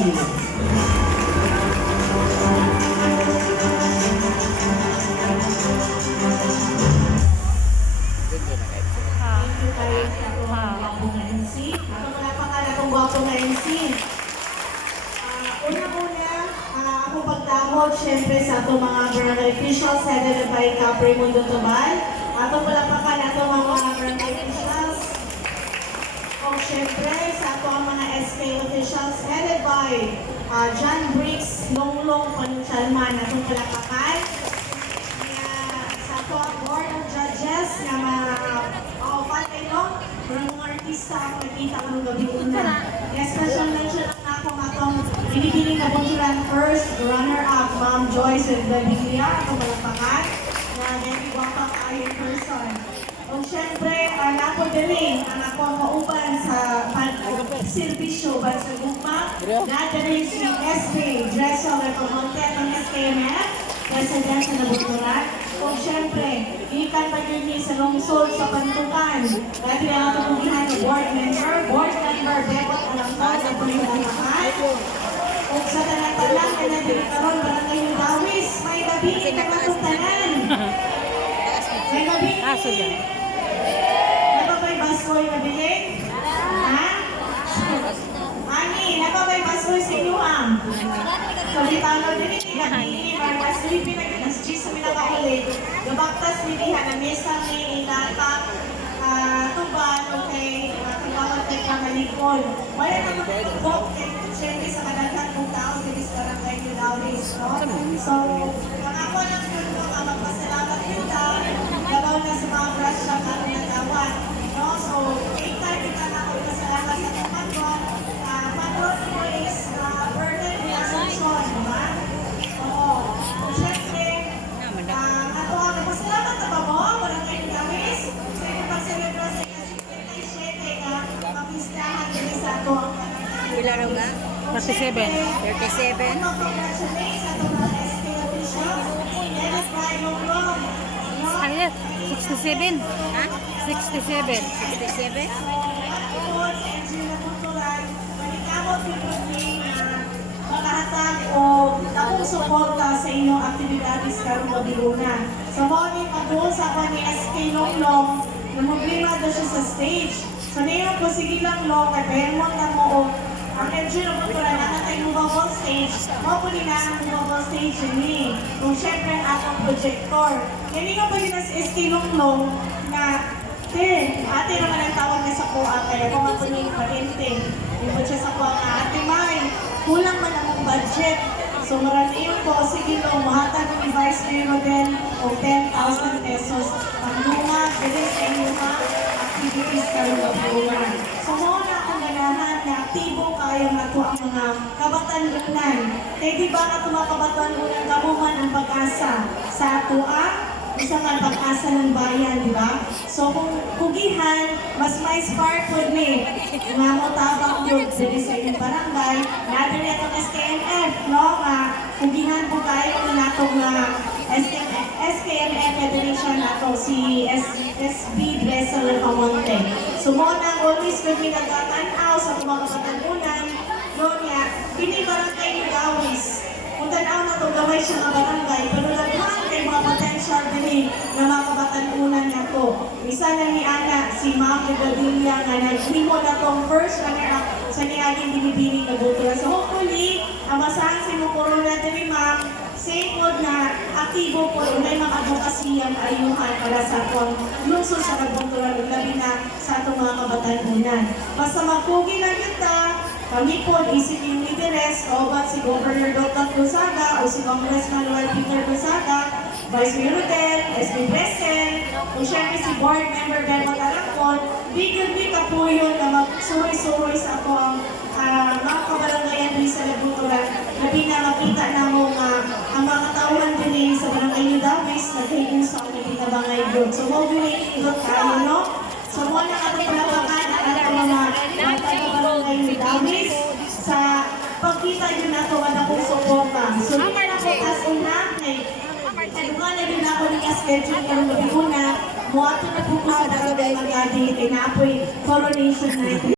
Ako pagdamot, syempre sa ato mga barangay officials headed by Cap Raimundo Tobal. Ato palapakan ato mga barangay officials. O syempre sa ato ang mga SK officials headed by John Briggs, Longlong Panuchalman. Ato palapakan. Sa ato ang board of judges na mga patay no, mga artista ang nakita ko ng gabi una. Special mention lang na akong atong binibining na buntulan first, runner-up, Ma'am Joyce and Babilia, ako malapakan, na very wapang kaayong person. O syempre, napo din ang ako ang mauban sa servisyo ba sa gugma, nadalhin si SK, Dressel Recomonte, ang SKMF, President sa Nabunturan. O syempre, ikan pa yun sa lungsod sa Pantukan. Dati ang atong ulihan ng board member, Bebot Alangkos, at Pulinahan. O sa tanan-tanan, na nagkaroon, barangay yung Dawis, may gabi na matutanan. May gabi. Napapay baskoy na biling? Ha? Ani, napapay baskoy sa inyuang. So, di talo din hindi para sleepy na yun, as G's sa minakauli, gabaktas ni Diha na mesa ni Inata, Tuban, okay, kagawad kay Kamalikon. Wala naman nag-book, siyempre sa kadaghan kong tao, hindi sa barangay ni Dawis, no? So, ako lang yun ko, magpasalamat yun gabaw na sa mga brush na kami nagawad, no? So, kita na ako pasalamat sa tuman ko, patron mo is burden ni Asuncion, diba? Oo. Siyempre, ako ang nagpasalamat na ba mo? Barangay ni Dawis? Sa inyo pagselebra sa 57 na mapistahan din sa ako. Ilan nga? 37. 37. Congratulations sa ito mga SK officials. Dennis Ryan Long. Ayun, 67. Ha? 67. 67? Tapos, Angela Cultural, manikamot yung pagling makahatag o takong suporta sa inyong aktibidades karong gabiluna. Sa morning, pag-uos ako ni SK Longlong na problema daw siya sa stage. So, ngayon po, sige lang Long, kay Belmont na mo ang Angela Cultural na tayo movable stage. Mo po nila ang movable stage ni. Kung syempre ang atong projector. Yan nga po yun sa SK Longlong na ate naman ang tawag niya sa kuha, kaya kung ako niya yung parente, yung po siya sa kuha na, ate May, kulang man ang budget. So marami yun po, sige lang, mahatag ni Vice Mayor din o 10,000 pesos ang mga bilhin sa inyong mga activities kayo mag-uwan. So muna akong ganahan na aktibo kayo na ito ang mga kabatan-unan. Kaya di ba na mga kabatan-unan kamuman ang pag-asa sa atua? Isang pag-asa ng bayan, di ba? So kung pugihan, mas may spark po ni mga motabang yun sa inyong barangay, natin itong SKMF, no? Pugihan po tayo na natong SKMF Federation nato si SB Dressel Recomonte. So muna, always kami nagtatanaw sa mga kapatanunan, yun nga, pinibarangay ni Dawis. Kung tanaw na itong gawin siya ng barangay, pero nagmaan kay mga potential din na mga kabatanunan na to. Isa na ni Ana, si Ma'am Babilia nga naghimo na itong first runner-up sa niyaging binibining na butura. So hopefully, amasahan si Mukorona din Ma'am, same po na aktibo po, may mga advokasyan ayuhan para sa itong lungsod sa kagbunturan, labi na sa itong mga kabatanunan. Basta magpugi lang yun kami po, isip yung interest, o ba si Governor Dr. Gonzaga o si Congressman Lloyd Peter Gonzaga, Vice Mayor Rodel, SB President, o syempre si Board Member Bebot Alangkon, bigyan ka po yun na magsuroy-suroy sa ako ang mga kabarangayan din sa Labuturan, na pinakakita na mo ang mga katauhan din sa barangay ni Dawis, naghahin sa ako na pinabangay doon. So, mobility doon tayo, no? So, muna ka ito palapakan at ang mga taga-barangay ni Dawis sa pagkita yun na ito at akong suporta. So, yun na po as una, edukan na yun ako ng schedule karong gabi una, mo ato na po sa barangay mag-adi, kay na apo'y coronation night.